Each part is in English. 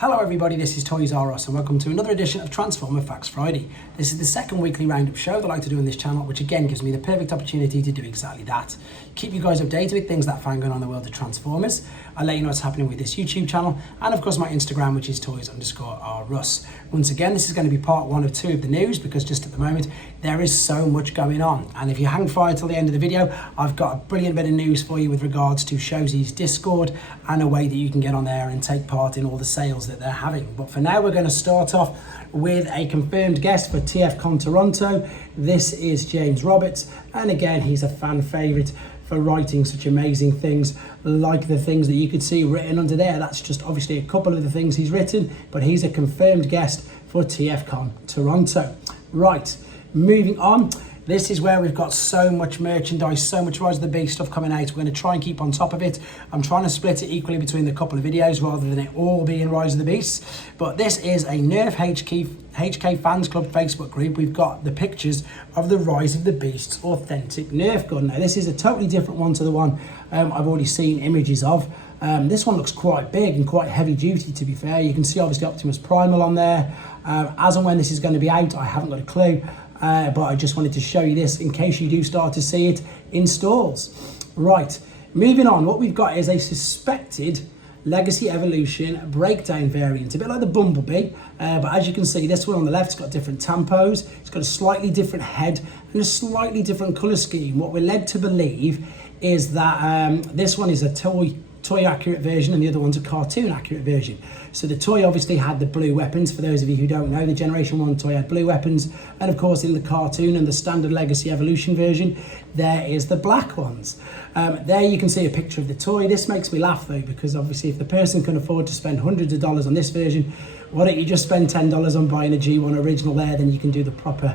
Hello everybody, this is threezero and welcome to another edition of Transformer Facts Friday. This is the second weekly roundup show that I like to do on this channel, which again gives me the perfect opportunity to do exactly that. Keep you guys updated with things that I find going on in the world of Transformers. I'll let you know what's happening with this YouTube channel and of course my Instagram, which is toys_rruss. Once again, this is going to be part one of two of the news because just at the moment there is so much going on. And if you hang fire till the end of the video, I've got a brilliant bit of news for you with regards to Showsy's Discord and a way that you can get on there and take part in all the sales that they're having. But for now, we're going to start off with a confirmed guest for tfcon Toronto. This is James Roberts, and again, he's a fan favourite for writing such amazing things like the things that you could see written under there. That's just obviously a couple of the things he's written, but he's a confirmed guest for tfcon Toronto. Right, moving on. This is where we've got so much merchandise, so much Rise of the Beast stuff coming out. We're going to try and keep on top of it. I'm trying to split it equally between the couple of videos rather than it all being Rise of the Beast. But this is a Nerf HK Fans Club Facebook group. We've got the pictures of the Rise of the Beast's authentic Nerf gun. Now, this is a totally different one to the one I've already seen images of. This one looks quite big and quite heavy duty, to be fair. You can see obviously Optimus Primal on there. As and when this is going to be out, I haven't got a clue. But I just wanted to show you this in case you do start to see it in stores. Right, moving on, what we've got is a suspected Legacy Evolution breakdown variant, a bit like the Bumblebee, but as you can see, this one on the left's got different tampos, it's got a slightly different head and a slightly different colour scheme. What we're led to believe is that this one is a toy accurate version and the other one's a cartoon accurate version. So the toy obviously had the blue weapons. For those of you who don't know, the Generation 1 toy had blue weapons, and of course in the cartoon and the standard Legacy Evolution version there is the black ones. There you can see a picture of the toy. This makes me laugh though, because obviously if the person can afford to spend hundreds of dollars on this version, why don't you just spend $10 on buying a G1 original there, then you can do the proper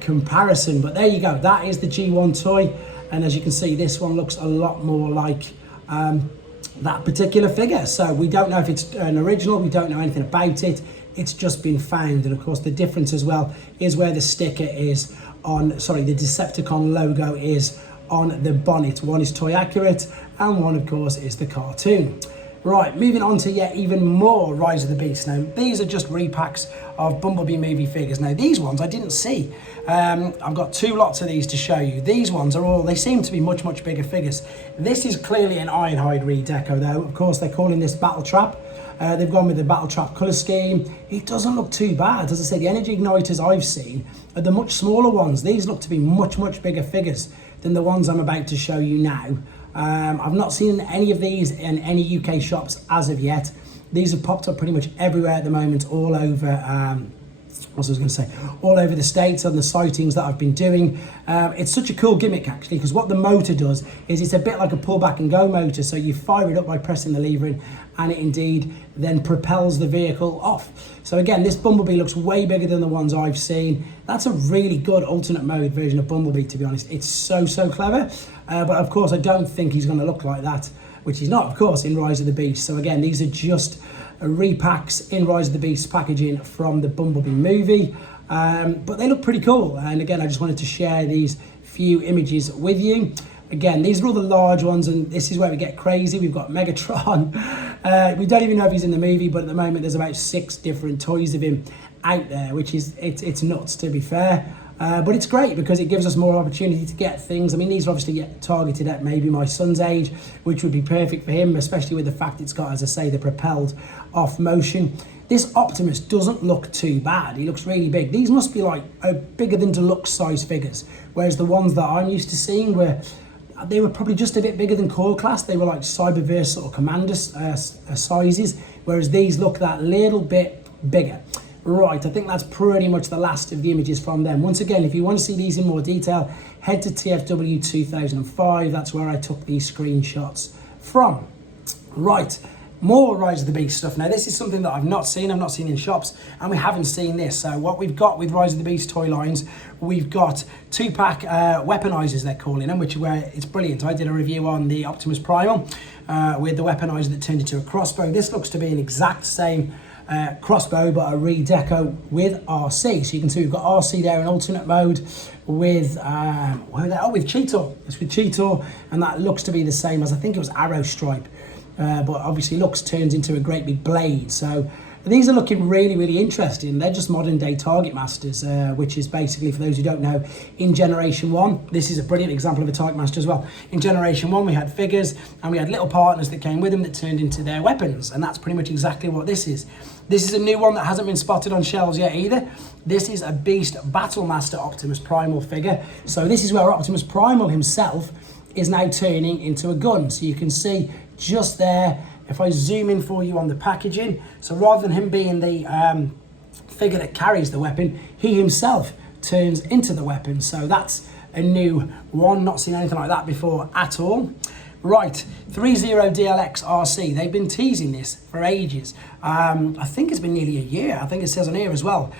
comparison. But there you go, that is the G1 toy, and as you can see this one looks a lot more like that particular figure. So we don't know if it's an original, we don't know anything about it, it's just been found. And of course the difference as well is where the sticker is on, sorry, the Decepticon logo is on the bonnet. One is toy accurate and one of course is the cartoon. Right, moving on to yet even more Rise of the Beast. Now, these are just repacks of Bumblebee movie figures. Now, these ones I didn't see. I've got two lots of these to show you. These ones are all, they seem to be much, much bigger figures. This is clearly an Ironhide redeco though. Of course, they're calling this Battle Trap. They've gone with the Battle Trap colour scheme. It doesn't look too bad. As I said, the energy igniters I've seen are the much smaller ones. These look to be much, much bigger figures than the ones I'm about to show you now. I've not seen any of these in any UK shops as of yet. These have popped up pretty much everywhere at the moment, all over, all over the States on the sightings that I've been doing. It's such a cool gimmick actually, because what the motor does is it's a bit like a pull back and go motor. So you fire it up by pressing the lever in, and it indeed then propels the vehicle off. So again, this Bumblebee looks way bigger than the ones I've seen. That's a really good alternate mode version of Bumblebee, to be honest. It's so clever. But of course, I don't think he's going to look like that, which he's not, of course, in Rise of the Beast. So again, these are just repacks in Rise of the Beast packaging from the Bumblebee movie. But they look pretty cool. And again, I just wanted to share these few images with you. Again, these are all the large ones, and this is where we get crazy. We've got Megatron. We don't even know if he's in the movie, but at the moment there's about 6 different toys of him out there, which is, it's nuts, to be fair. But it's great because it gives us more opportunity to get things. I mean, these are obviously targeted at maybe my son's age, which would be perfect for him, especially with the fact it's got, as I say, the propelled off motion. This Optimus doesn't look too bad. He looks really big. These must be like bigger than deluxe size figures, whereas the ones that I'm used to seeing they were probably just a bit bigger than core class. They were like Cyberverse or Commander sizes, whereas these look that little bit bigger. Right, I think that's pretty much the last of the images from them. Once again, if you want to see these in more detail, head to TFW 2005. That's where I took these screenshots from. Right, more Rise of the Beast stuff. Now, this is something that I've not seen in shops, and we haven't seen this. So what we've got with Rise of the Beast toy lines, we've got 2-pack weaponizers, they're calling them, which where it's brilliant. I did a review on the Optimus Primal with the weaponizer that turned into a crossbow. This looks to be an exact same crossbow, but a redeco with RC. So you can see we've got RC there in alternate mode with with Cheetor. It's with Cheetor, and that looks to be the same as, I think it was Arrow Stripe. But obviously turns into a great big blade. So These are looking really, really interesting. They're just modern day Target Masters, which is basically, for those who don't know, in Generation 1, this is a brilliant example of a Target Master as well. In Generation 1, we had figures and we had little partners that came with them that turned into their weapons. And that's pretty much exactly what this is. This is a new one that hasn't been spotted on shelves yet either. This is a Beast Battle Master Optimus Primal figure. So this is where Optimus Primal himself is now turning into a gun. So you can see just there, if I zoom in for you on the packaging, so rather than him being the figure that carries the weapon, he himself turns into the weapon. So that's a new one, not seen anything like that before at all. Right, threezero DLX RC. They've been teasing this for ages. I think it's been nearly a year. I think it says on here as well.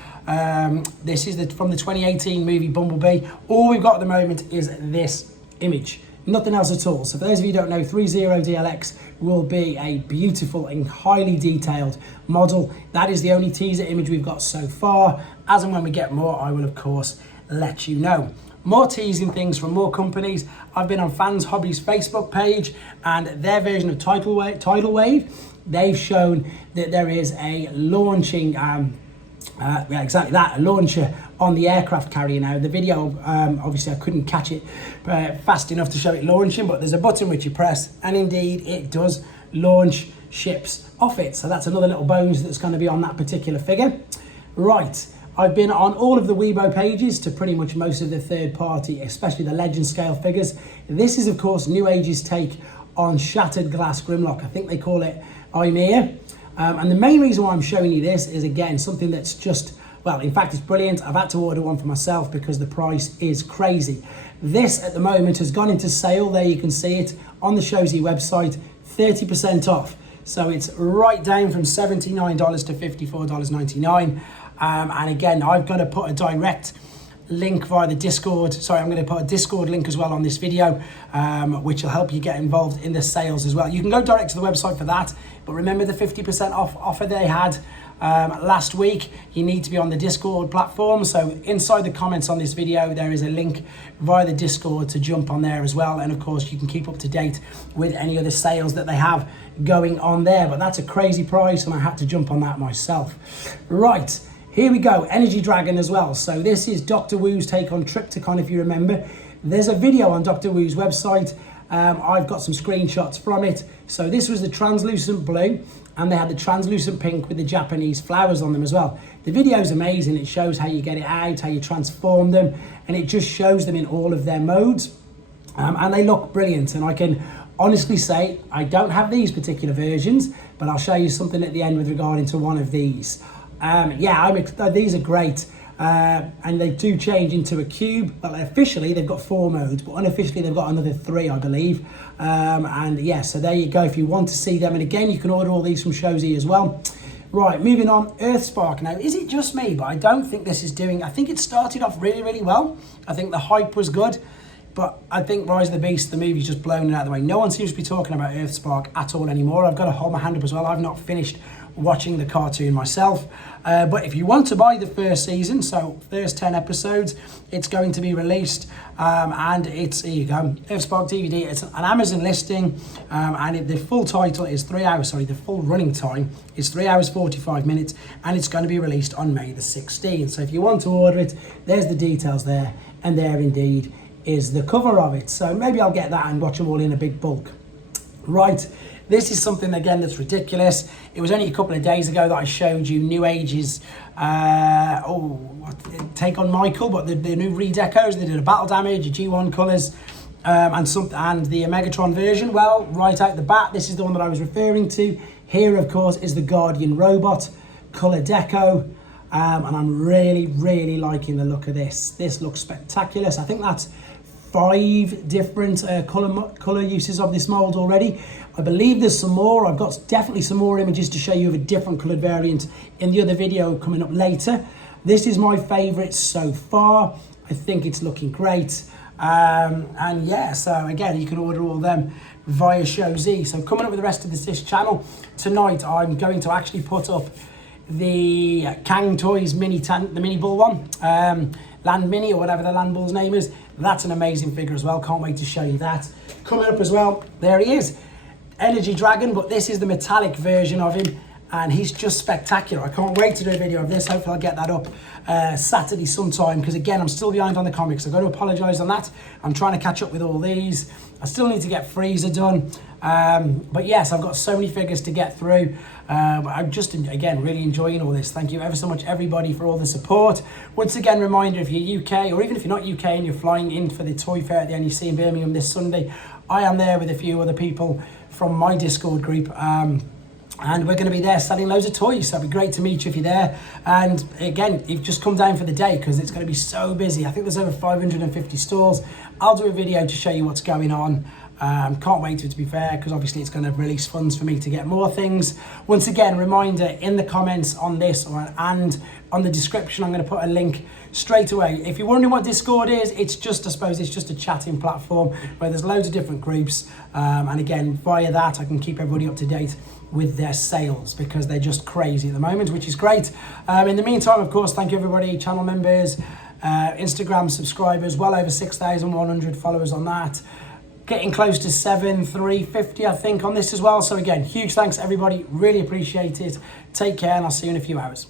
This is from the 2018 movie Bumblebee. All we've got at the moment is this image. Nothing else at all. So for those of you who don't know, threezero DLX will be a beautiful and highly detailed model. That is the only teaser image we've got so far. As and when we get more, I will of course let you know. More teasing things from more companies. I've been on Fans Hobby's Facebook page and their version of Tidal Wave. They've shown that there is a launching, yeah, exactly that, a launcher on the aircraft carrier now. The video, obviously I couldn't catch it fast enough to show it launching, but there's a button which you press and indeed it does launch ships off it. So that's another little bonus that's going to be on that particular figure. Right, I've been on all of the Weibo pages to pretty much most of the third party, especially the legend scale figures. This is of course Newage's take on Shattered Glass Grimlock. I think they call it I'm Here. And the main reason why I'm showing you this is, again, something that's just, well, in fact, it's brilliant. I've had to order one for myself because the price is crazy. This, at the moment, has gone into sale. There you can see it on the Shozy website, 30% off. So it's right down from $79 to $54.99. And again, I've got to put a direct link via the Discord. Sorry, I'm going to put a Discord link as well on this video, which will help you get involved in the sales as well. You can go direct to the website for that, but remember the 50% off offer they had last week. You need to be on the Discord platform. So inside the comments on this video, there is a link via the Discord to jump on there as well. And of course, you can keep up to date with any other sales that they have going on there. But that's a crazy price, and I had to jump on that myself. Right. Here we go, Energy Dragon as well. So this is Dr. Wu's take on Trypticon, if you remember. There's a video on Dr. Wu's website. I've got some screenshots from it. So this was the translucent blue, and they had the translucent pink with the Japanese flowers on them as well. The video is amazing. It shows how you get it out, how you transform them, and it just shows them in all of their modes. And they look brilliant. And I can honestly say, I don't have these particular versions, but I'll show you something at the end with regard to one of these. Yeah, these are great, and they do change into a cube. Well, officially they've got 4 modes, but unofficially they've got another 3, I believe. And yeah, so there you go if you want to see them. And again, you can order all these from Shozy as well. Right, moving on, Earthspark. Now, is it just me? But I don't think this is doing, I think it started off really, really well. I think the hype was good, but I think Rise of the Beast, the movie's just blown it out of the way. No one seems to be talking about Earthspark at all anymore. I've got to hold my hand up as well. I've not finished watching the cartoon myself, but if you want to buy the first season, so first 10 episodes, it's going to be released, and it's, here you go, Earthspark DVD. It's an Amazon listing, and the full title is 3 hours, sorry, the full running time is 3 hours 45 minutes, and it's going to be released on May the 16th. So if you want to order it, there's the details there, and there indeed is the cover of it. So maybe I'll get that and watch them all in a big bulk. Right. This is something, again, that's ridiculous. It was only a couple of days ago that I showed you Newage's take on Michael, but the new redecos. They did a battle damage, a G1 colours, and the Megatron version. Well, right out the bat, this is the one that I was referring to. Here, of course, is the Guardian robot colour deco, and I'm really, really liking the look of this. This looks spectacular. So I think that's 5 different colour uses of this mould already. I believe there's some more. I've got definitely some more images to show you of a different coloured variant in the other video coming up later. This is my favourite so far. I think it's looking great. And yeah, so again, you can order all of them via Shozy. So coming up with the rest of this channel, tonight I'm going to actually put up the Kang Toys the mini bull one. Land Mini, or whatever the Land Bull's name is. That's an amazing figure as well. Can't wait to show you that. Coming up as well, there he is. Energy Dragon, but this is the metallic version of him. and he's just spectacular. I can't wait to do a video of this. Hopefully I'll get that up Saturday sometime, because again, I'm still behind on the comics. I've got to apologise on that. I'm trying to catch up with all these. I still need to get Threezero done. But yes, I've got so many figures to get through. But I'm just, again, really enjoying all this. Thank you ever so much, everybody, for all the support. Once again, reminder, if you're UK, or even if you're not UK and you're flying in for the Toy Fair at the NEC in Birmingham this Sunday, I am there with a few other people from my Discord group. And we're going to be there selling loads of toys, so it'd be great to meet you if you're there. And again, you've just come down for the day, because it's going to be so busy. I think there's over 550 stalls. I'll do a video to show you what's going on. Can't wait to be fair, because obviously it's going to release funds for me to get more things. Once again, reminder, in the comments on this and on the description, I'm going to put a link straight away. If you're wondering what Discord is, it's just, I suppose, it's just a chatting platform where there's loads of different groups. And again, via that, I can keep everybody up to date with their sales, because they're just crazy at the moment, which is great. In the meantime, of course, thank you everybody, channel members, Instagram subscribers, well over 6,100 followers on that. Getting close to 7,350, I think, on this as well. So again, huge thanks everybody, really appreciate it. Take care, and I'll see you in a few hours.